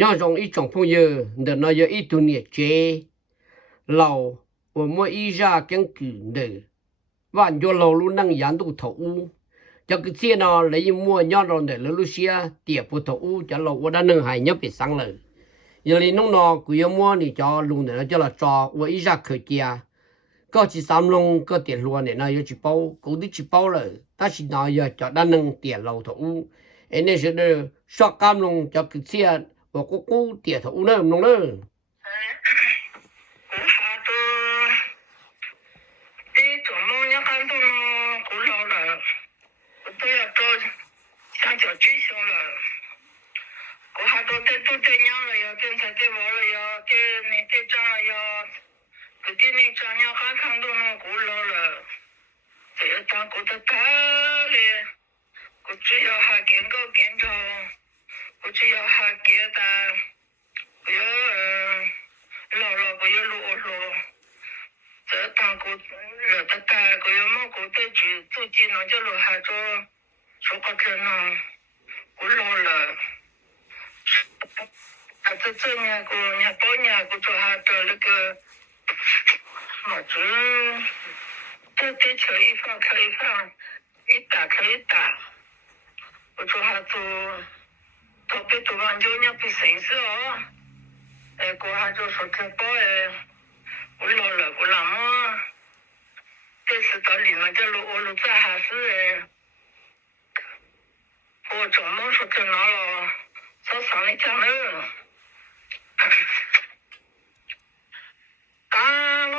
nhau trong ít trong phong giờ để nó giờ ít tu nhiệt chế lâu và mỗi ý ra cái cử để và cho lâu luôn năng gián tu thấu cho cái xe nó lấy mua nhau rồi để lấy Lucia tiệp phụ thấu cho lâu và đã nâng hải nhấp bị sáng lời giờ lấy nông nó cứ mua thì cho luôn để nó cho là cho và ý ra khởi kia có chỉ xăm lông có tiền luôn này nó giờ chỉ bao cũng đi chỉ bao rồi ta chỉ nói giờ cho đã nâng tiền lâu thấu anh ấy sẽ được sọ cam lông cho cái xe và cô tiền thấu nữa nông nữa想叫追求了，我还都这样了呀，跟他这玩了呀，这长了呀，给那长呀还看到那古老了，这当过的大嘞，我只要还跟个跟着，我只要还给他，不要老了不要落落，这当过热的大，我要么过得去走进那叫路还做。说个可能我老了，这年包年过做还到那个，我这吃一饭可以饭，一打可以打，我做还做，特别做完就你不省事哦，过还就说这包我老了我那么，这是到里面这路我路在还是我周末说在哪了？早上的讲了，大了，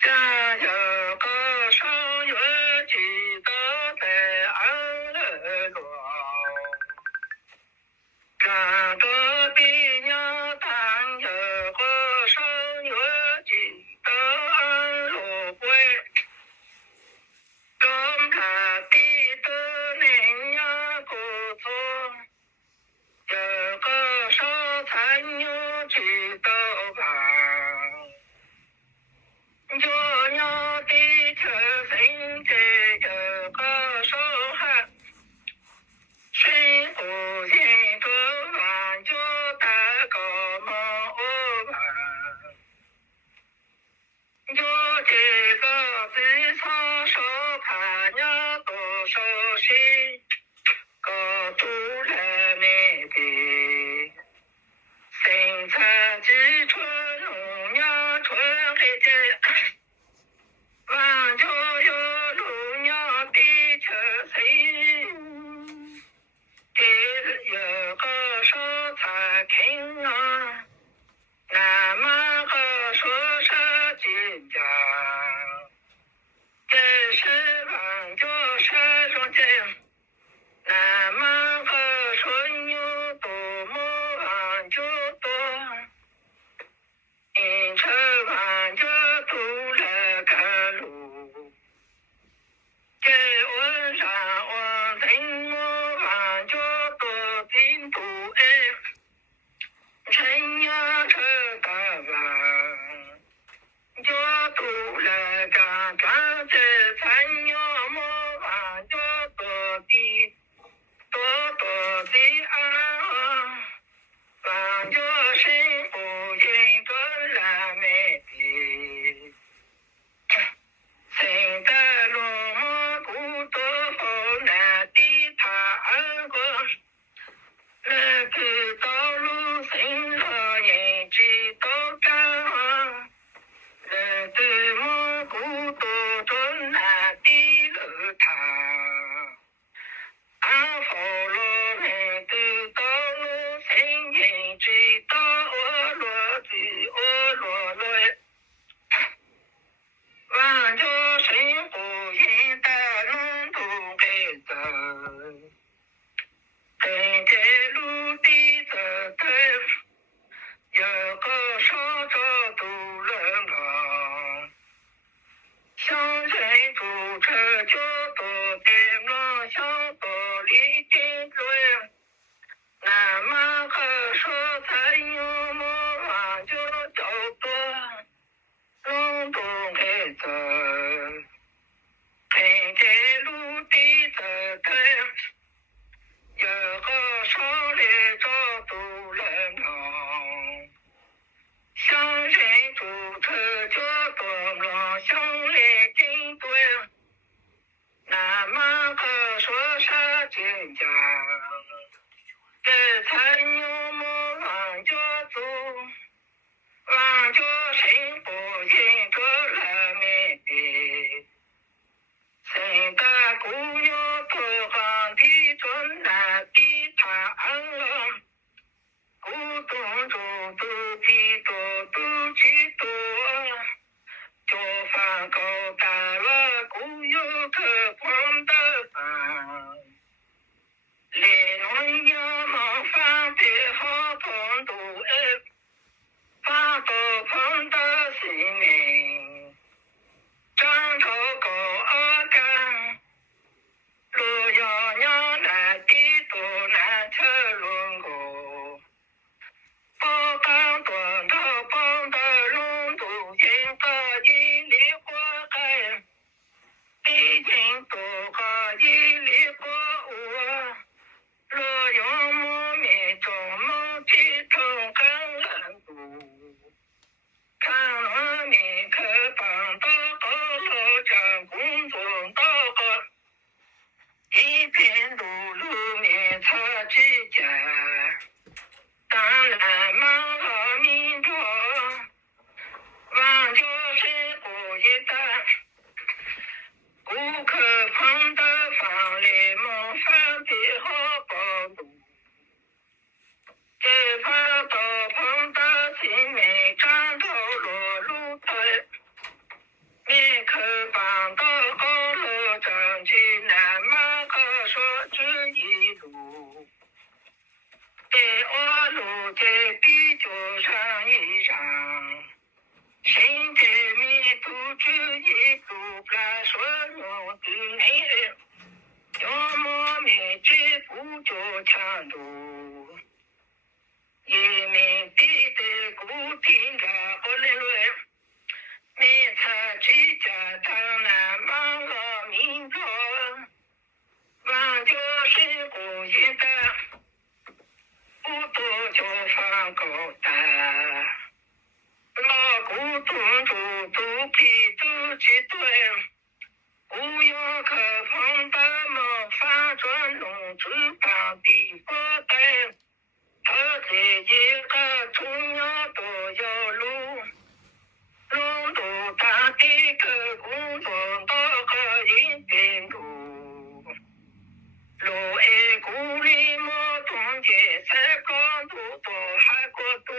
家有个上月记得在安乐庄，干个比娘单有个上月记得安乐会。刚他地的人呀，不错，有个烧菜牛去豆干，就鸟的车身这有个烧海，水不行个饭就带个毛饭。就这个自从手看呀多少心，个都来没的，生产之春农呀春黑的，万就有路呀的车身，这有个手才听啊。那么个说是金家，这是望就是说这，那么个说有多么望就多，因此望就多了个路，这问上我怎么望就多进步哎。人呀这个吧，就读了个这参呀么吧，就多来找都人长，乡人住头叫多忙，乡来真多，南门口说啥真假，这才牛毛往家走，往家身不人着了没得。谁家姑娘头上的准男的他古董中都比多都几多，就饭高大了姑有个碰的饭，来农娘忙饭的好碰都饭都碰到心灵，长头高二干。路遥娘难的多难吃龙沟，宝钢端到棒的龙都应个一粒花海，一人多个一粒花窝，路遥木面中梦的头干烂度，看我面可棒到高楼长工作到个。一片路路面擦指甲，当然忙好民众，望着是不一单，顾客碰到房里梦饭的好包路，这饭都碰到新美长头落路台。面口帮到高楼长去南门口说这一路，在我路在地球上一场，身在面都这一路干说我的内，要么面这不就强度，一面地的古亭上我来来。面擦指甲当然忙了民众，望就是不一的，不多就放高大，老古董主都比都几对，不要可碰的梦反转弄主帮的不带，他这一个重要都要路。龙都大地个工作到个人边路，路爱故里莫东街才刚都多还过多，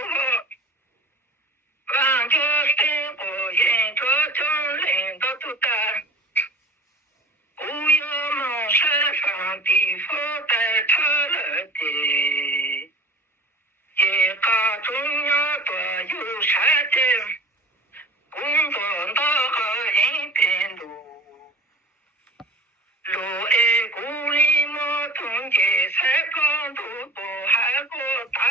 望着生活人着正人的都大，不要梦山上地方带他了的，一个重要的有啥的。工作到个人边路，路爱故里莫东街才刚都多还过大，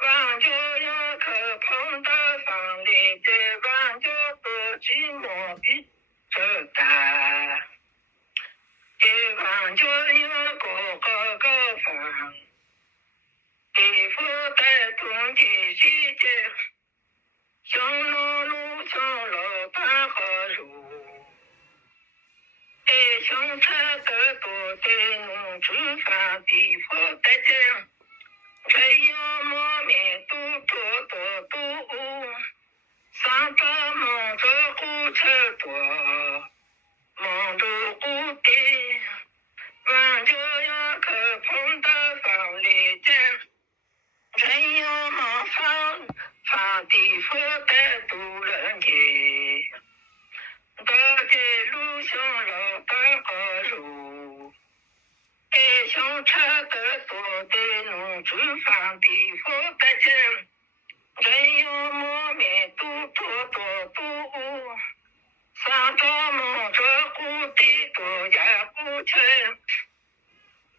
望着要可碰到房里的望着多寂寞比这大，一望着要个房，地府在东街西街。上路路上老大和路，爱上车的多在农村房地方在这，只要莫面都多，上到忙着火车多，忙着火的，望着要可碰到房里这，只要忙房地方的都人的，大街路上老大个路，爱上车的多的农村房地方的这，只要莫面都多，上到忙着火的多呀不成，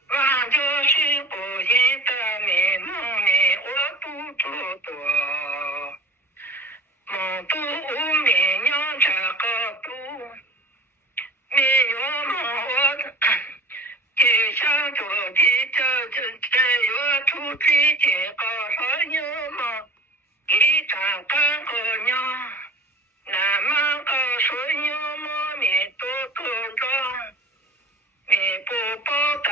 望着是不人的面梦面我都多。梦都面娘这个都，没有梦我，天下上着地这有土地的高和牛嘛，一张干个娘，南门高水牛嘛，面多多长，面不包的，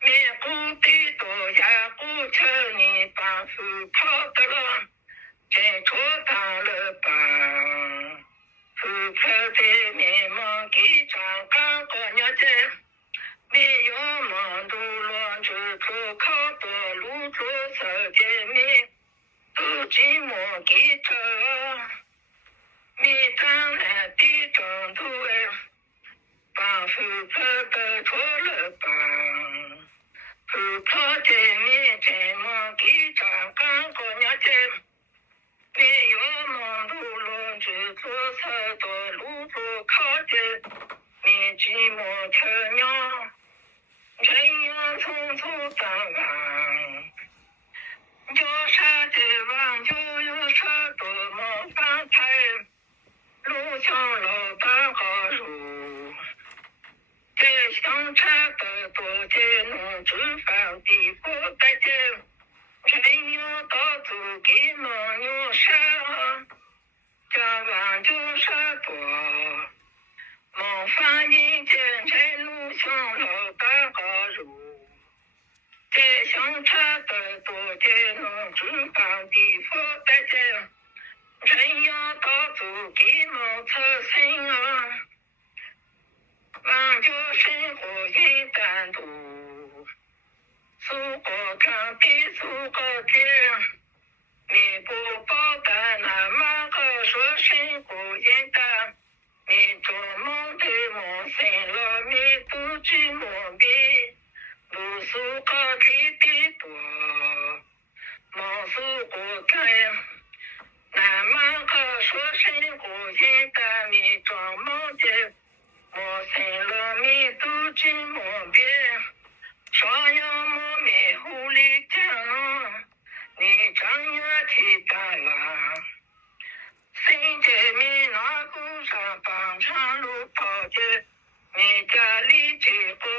面骨的多下骨头你把手跑的了，真错当了吧。不怕的面忙给张干个娘子，没有忙都乱着可靠的路途手见面，都寂寞给着，没当来的中途哎，把不怕的错了吧，不怕的面真忙给张干个娘子。没有忙碌乱着做啥的路不靠的，你寂寞成娘，人要匆匆当晚，有啥的晚就有啥多么翻台，路上老大好路，这相差的多的弄煮饭的不带劲。人要到处给忙有啥，加完就啥多，忙翻人间在路上老大好路，在相差的多的弄煮饭的不带劲，人要到处给忙操心啊，忙就生活也单独。苏国看的苏国的，你不报干那么个说生活简单，你做梦的梦醒了，你不知梦的，不苏国的多，梦苏国看，那么个说生活简单，你做梦的梦醒了，你不知梦的。双阳木面狐狸精，你正月提大啦。新界面那路上帮长路跑着，你家里结果